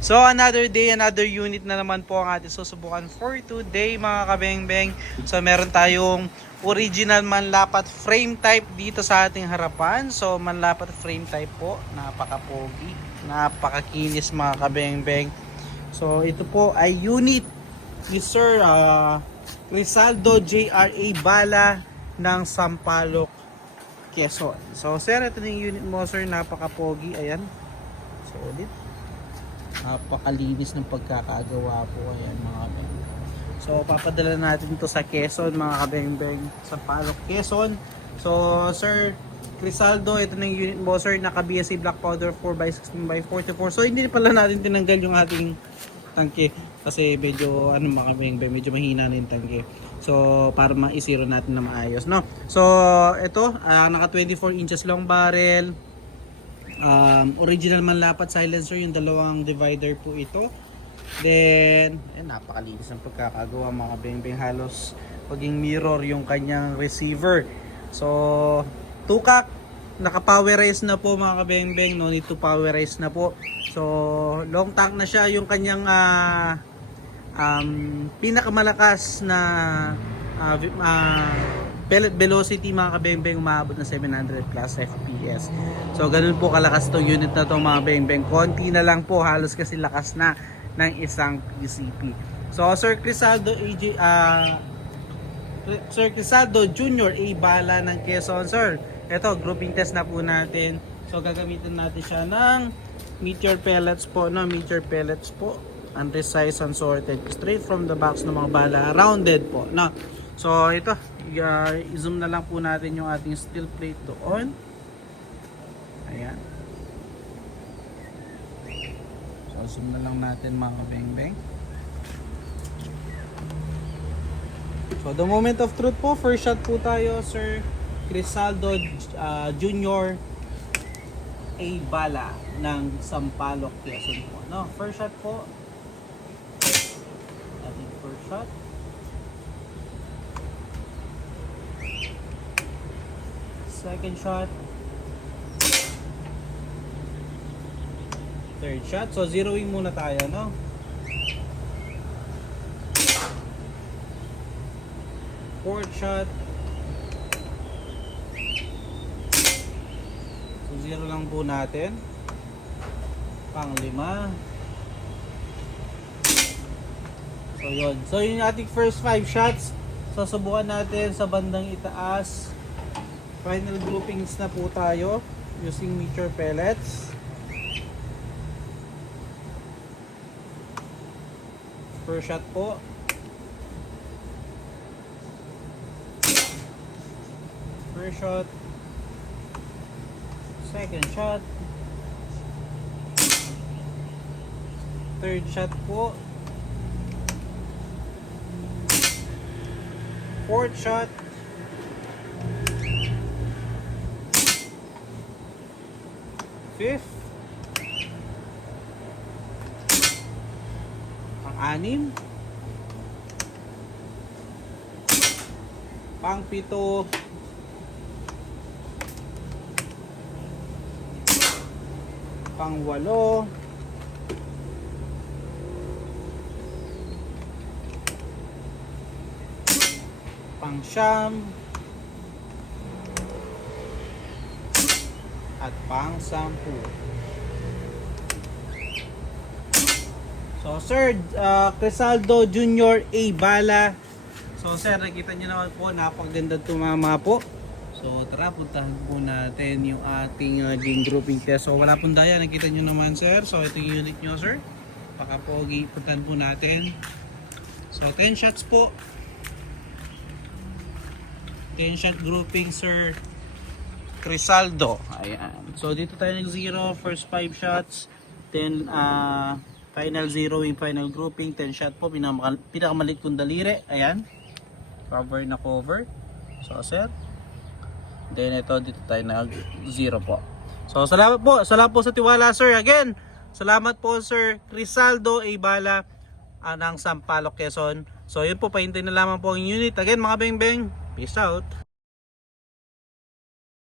So another day, another unit na naman po ang ating susubukan for today mga kabeng-beng. So meron tayong original manlapat frame type dito sa ating harapan. So manlapat frame type po, napaka-pogi, napakakinis mga kabeng-beng. So ito po ay unit ni Sir Rizaldo JRA Bala ng Sampaloc, Quezon. So sir, ito na yung unit mo sir, napaka-pogi, ayan. Solid. Napakalinis ng pagkakagawa po, ayan mga kabeng. So papadala natin to sa Quezon mga kabeng-beng, sa Sampaloc, Quezon. So Sir Rizaldo, ito na yung unit mo sir, naka BSA black powder 4x16x44. So hindi pala natin tinanggal yung ating tangke kasi medyo mga kabeng-beng, medyo mahina na yung tangke. So para ma-zero natin na maayos, no? So ito, naka 24 inches long barrel. Original manlapat silencer, yung dalawang divider po ito. Then napakalinis ng pagkakagawa mga kabeng-beng, halos paging mirror yung kanyang receiver. So tukak, naka powerize na po mga kabeng-beng, no need to powerize na po. So long tank na siya, yung kanyang pinakamalakas na pellet velocity mga kabeng-beng, umabot na 700 plus FPS. So ganun po kalakas tong unit na to mga kabeng-beng. Konti na lang po, halos kasi lakas na ng isang PCP. So Sir Rizaldo Jr. A Bala ng Quezon sir. Ito, grouping test na po natin. So gagamitin natin siya ng meteor pellets po, no? Meteor pellets po, unresized, unsorted, straight from the box ng mga bala, rounded po, no? So ito, i-zoom na lang po natin yung ating steel plate doon. Ayan. So zoom na lang natin mga kabeng-beng. So the moment of truth po, first shot po tayo, Sir Rizaldo Jr. A Bala ng Sampaloc, Quezon po, no? First shot po. Ating first shot. Second shot. Third shot. So zeroing muna tayo, no? Fourth shot. So zero lang po natin. Pang-lima. So yun. So yung ating first 5 shots, susubukan natin sa bandang itaas. Final groupings na po tayo using meteor pellets. First shot po. First shot. Second shot. Third shot po. Fourth shot. Fifth. Pang-anim. Pang-pito. Pang-walo. Pang-siyam. At pang-sampu. So Sir Rizaldo Jr. A Bala. So sir, nakita nyo naman po, napakaganda tumama po. So tara, puntahan po natin yung ating game grouping test. So wala pong daya, nakita nyo naman sir. So ito yung unit nyo sir, pakapogi, puntahan po natin. So 10 shots po. 10 shot grouping Sir Rizaldo. Ayan. So dito tayo nag-zero, first 5 shots. Then final zeroing, final grouping, 10 shot po, pinakamalit kong daliri. Ayan. Cover na cover. So sir. Then ito, dito tayo nag-zero po. So salamat po. Salamat po sa tiwala sir. Again, salamat po Sir Rizaldo A Bala ng Sampaloc, Quezon. So yun po, pahintay na lamang po ang unit. Again mga beng-beng, peace out.